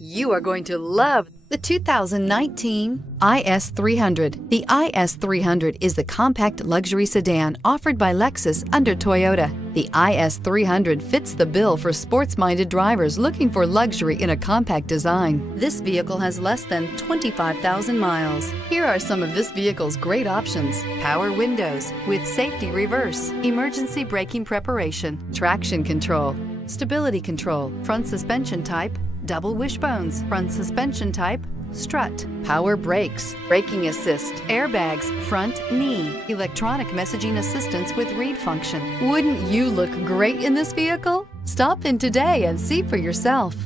You are going to love the 2019 IS300. The IS300 is the compact luxury sedan offered by Lexus under Toyota. The IS300 fits the bill for sports-minded drivers looking for luxury in a compact design. This vehicle has less than 25,000 miles. Here are some of this vehicle's great options: power windows with safety reverse, emergency braking preparation, traction control, stability control, front suspension type, double wishbones, front suspension type, strut, power brakes, braking assist, airbags, front knee, electronic messaging assistance with read function. Wouldn't you look great in this vehicle? Stop in today and see for yourself.